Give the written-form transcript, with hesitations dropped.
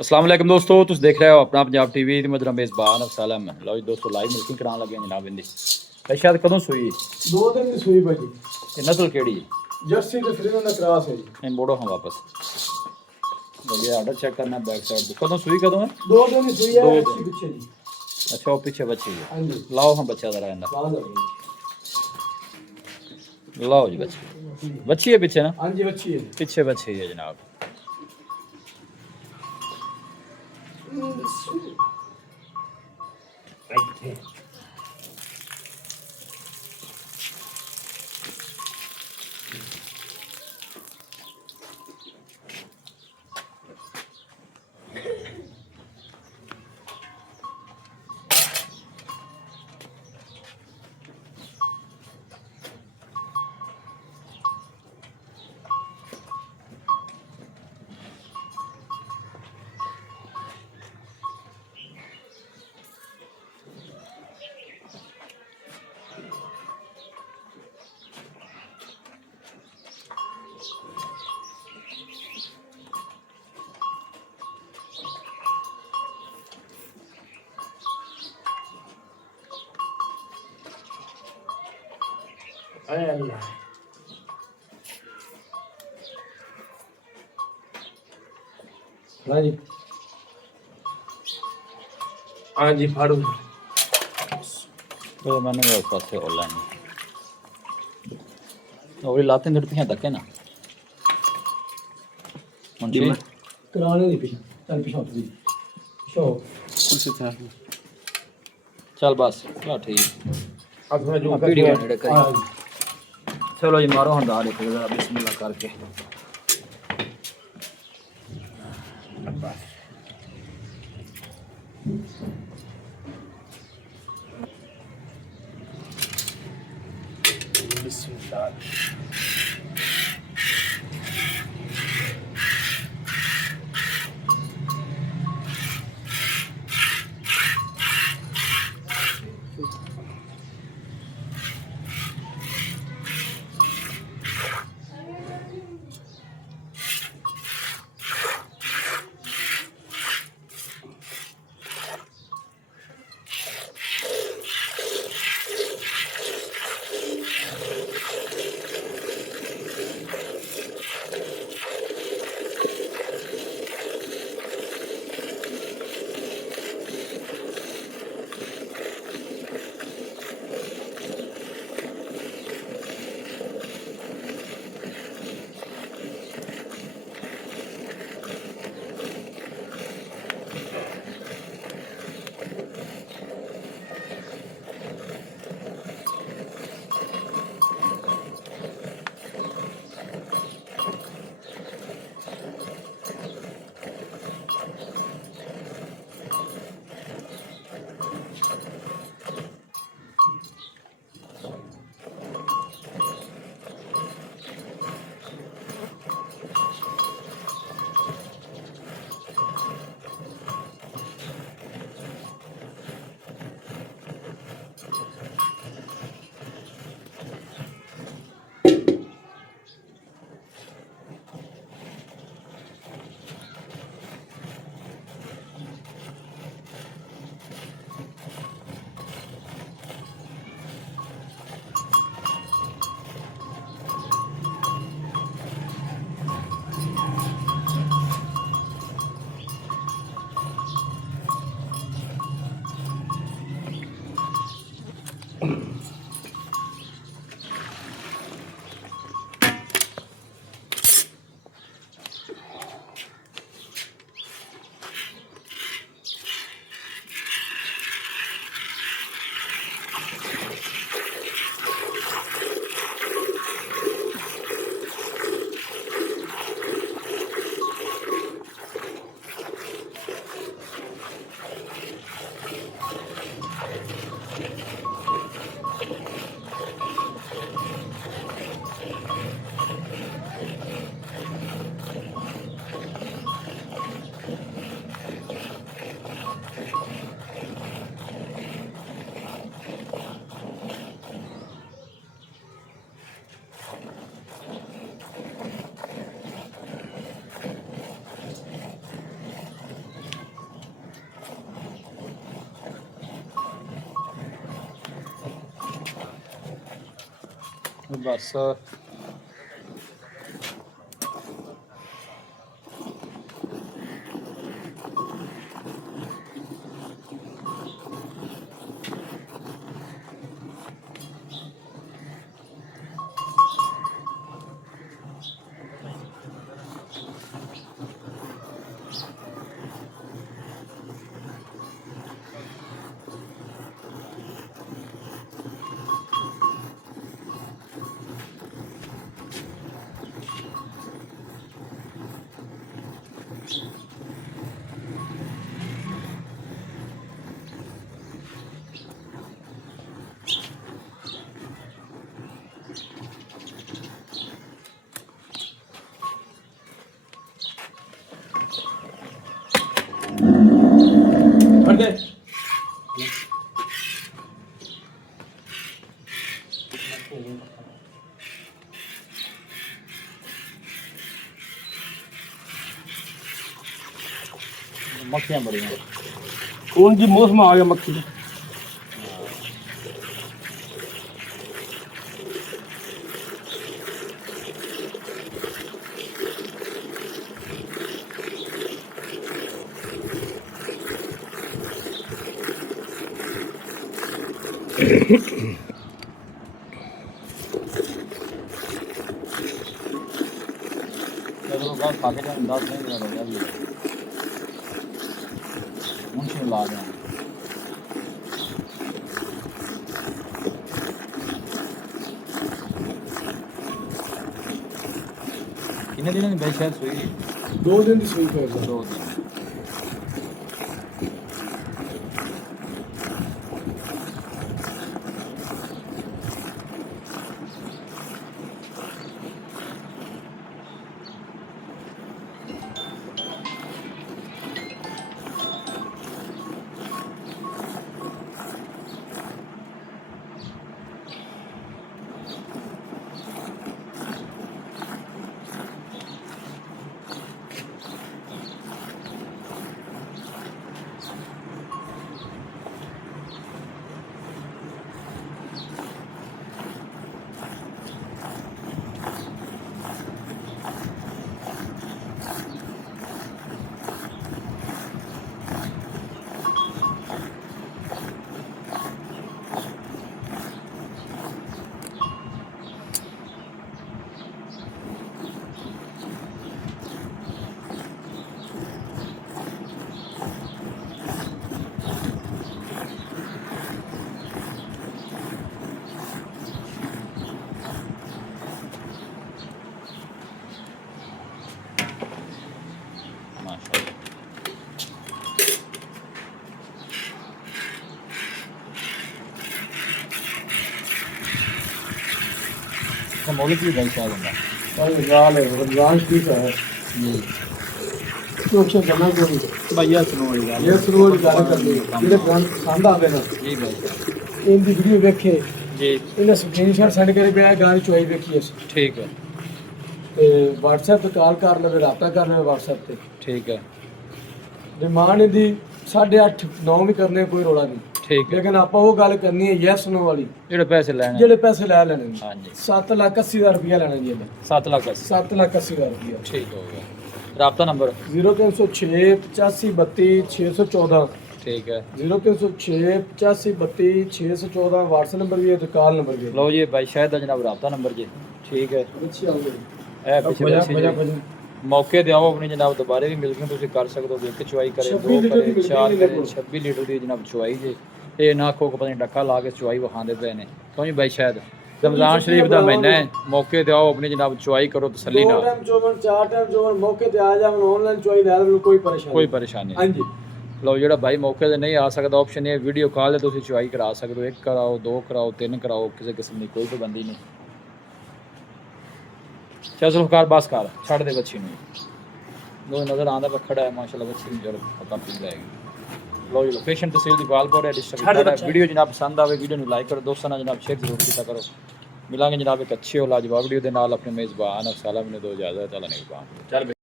अस्सलाम वालेकुम दोस्तों, तुम देख रहे हो अपना पंजाब टीवी ते मजरा मेज़बान अफसालम। लो जी दोस्तों, लाइव मिल्किंग कराने लगे जनाब इंदी। भाई शायद कदों सूई? 2 दिन ਦੀ ਸੂਈ ਭਾਜੀ। ये नस्ल केड़ी है? ਜਰਸੀ ਤੇ ਫਰੀਜ਼ਨ ਦਾ ਕ੍ਰਾਸ ਹੈ ਜੀ। नहीं मोड़ो हम वापस। ये ऑर्डर चेक करना बैक साइड पे। कदों सूई कदों है? 2 दिन ਦੀ ਸੂਈ ਹੈ दो ਅੱਛੀ दिन। ਪਿੱਛੇ ਜੀ। अच्छा वो पीछे बच्ची है। ਹਾਂਜੀ लाओ हम बच्चा जरा इंदा। ਬਾਹਰ ਆ लाओ जी बच्ची। बच्ची है पीछे ना? ਹਾਂਜੀ ਬੱਚੀ ਹੈ। पीछे बच्ची है जनाब। ਇੱਥੇ ਆਏ ਅੱਲਾ ਹਾਂਜੀ ਹਾਂਜੀ ਫਾੜੂ तो मैंने मेरे पास से ऑनलाइन और लाते हैं पे तक है ना मुंशी ਕਰਾਣੇ ਦੀ ਪਿੱਛੇ ਚੱਲ ਪਿੱਛੋਂ ਦੀ ਸ਼ੋ कुछ था चल बस क्या ठीक ਆ ਥੋੜਾ ਜੋ वीडियो नेड़े करी चलो जी मारो हम दाल एक जरा बिस्मिल्लाह करके ਬਿਸਮਿल्लाह ਬਸ ਮੱਖੀਆਂ ਬੜੀਆਂ ਹੁਣ ਜੀ ਮੌਸਮ ਆ ਗਿਆ ਮੱਖੀ ਦਾ। ਜਦੋਂ ਬਾਅਦ ਖਾ ਕੇ ਜਾਂ 10 ਦਿਨ ਹੋ ਗਿਆ ਵੀ ਹੁਣ ਸ਼ੁਰੂ ਲਾ ਦਿਆਂ ਕਿੰਨੇ ਦਿਨਾਂ ਦੀ ਬਈ ਸ਼ਾਇਦ ਸੂਈ 2 ਦਿਨ ਦੀ ਸੂਈ ਪੈ ਗਈ। 2 ਦਿਨ मौलिक भी बैंक शायद होगा रमजान की है जी तो अच्छा करना कोई भैया सुनो वाली गल ये शुरू वाली गल कर दी जेडे ब्रांड पसंद आवे ना जी भाई इनकी वीडियो देखे जी इन्हें स्क्रीनशॉट सेंड करे पे गाड़ी चुआई देखी अस ठीक है ते WhatsApp पे कॉल कर लवे राब्ता कर लवे WhatsApp पे ठीक है डिमांड दी 8:30 9 भी करने कोई रोड़ा नहीं ठीक है लेकिन आप वो गल करनी है यस नो वाली ਜਿਹੜੇ ਪੈਸੇ ਲੈਣੇ जेडे पैसे ले लेने हाँ जी 7,80,000 रुपया लेना जी मैं 7 लाख 7,80,000 रुपया ठीक हो गया राब्ता नंबर 0306 85 32 614 ठीक है 0306 85 32 614 WhatsApp नंबर भी है तो कॉल नंबर भी है। लो जी भाई शायद दा जनाब राब्ता नंबर जी ठीक है अच्छी आओगे ए पीछे वैसे मौके ਤੇ ਆਓ ਆਪਣੀ ਜਨਾਬ ਦੁਬਾਰੇ ਵੀ ਮਿਲ ਕੇ ਤੁਸੀਂ ਕਰ ਸਕਦੇ ਹੋ ਇੱਕ ਚੁਆਈ ਕਰੇ 2 ਕਰੇ 4 ਕਰੇ 26 ਲੀਟਰ ਦੀ ਜਨਾਬ ਚੁਆਈ ਜੇ ਇਹ ਨਾ ਖੋਕ ਪਤਾ ਨਹੀਂ ਡੱਕਾ ਲਾ ਕੇ ਚੁਆਈ ਵਿਖਾਉਂਦੇ ਪਏ ਨੇ ਕਿਉਂ ਜੀ ਬਾਈ ਸ਼ਾਇਦ ਰਮਜ਼ਾਨ ਸ਼ਰੀਫ ਦਾ ਮਹੀਨਾ ਹੈ ਮੌਕੇ ਤੇ ਆਓ ਆਪਣੀ ਜਨਾਬ ਚੁਆਈ ਕਰੋ ਤਸੱਲੀ ਨਾਲ 2 ਟਾਈਮ ਜੋਵਨ 4 ਟਾਈਮ ਜੋਵਨ ਮੌਕੇ ਤੇ ਆ ਜਾਵਨ ਆਨਲਾਈਨ ਚੁਆਈ ਲੈ ਲਓ ਕੋਈ ਪਰੇਸ਼ਾਨੀ ਨਹੀਂ ਹਾਂਜੀ ਲਓ ਜਿਹੜਾ ਬਾਈ ਮੌਕੇ ਤੇ ਨਹੀਂ ਆ ਸਕਦਾ ਆਪਸ਼ਨ ਇਹ ਵੀਡੀਓ ਕਾਲ ਤੇ ਤੁਸੀਂ ਚੁਆਈ ਕਰਾ ਸਕਦੇ ਹੋ 1 ਕਰਾਓ 2 ਕਰਾਓ 3 ਕਰਾਓ ਕਿਸੇ ਕਿਸਮ ਦੀ ਕੋਈ ਪਾਬੰਦੀ ਨਹੀਂ ਚੱਲ ਸੁਲਫਕਾਰ ਬਸ ਕਰ ਛੱਡ ਦੇ ਬੱਚੀ ਨੂੰ ਲੋ ਨਜ਼ਰ ਆਂਦਾ ਖੜਾ ਹੈ ਮਾਸ਼ਾਅੱਲਾ ਬੱਚੀ ਨੂੰ ਜਰ ਪਤਾ ਪੀ ਜਾਏਗੀ ਲੋ ਜੀ ਲੋਕੇਸ਼ਨ ਤਹਿਸੀਲ ਦੀ ਬਾਲਪੁਰ ਹੈ ਡਿਸਟ੍ਰਿਕਟ ਵੀਡੀਓ ਜਨਾਬ ਪਸੰਦ ਆਵੇ ਵੀਡੀਓ ਨੂੰ ਲਾਈਕ ਕਰੋ ਦੋਸਤਾਂ ਨਾਲ ਜਨਾਬ ਸ਼ੇਅਰ ਜ਼ਰੂਰ ਕੀਤਾ ਕਰੋ ਮਿਲਾਂਗੇ ਜਨਾਬ ਇੱਕ ਅੱਛੀ ਔਰ ਲਾਜਵਾਬ ਵੀਡੀਓ ਦੇ ਨਾਲ ਆਪਣੇ ਮੇਜ਼ਬਾਨ ਅਫਸਾਲਾ ਮੈਨੂੰ ਦੋ ਇਜਾਜ਼ਤ ਹੈ ਤਾਲਾ ਨਿਗਹਬਾਨ ਚੱਲ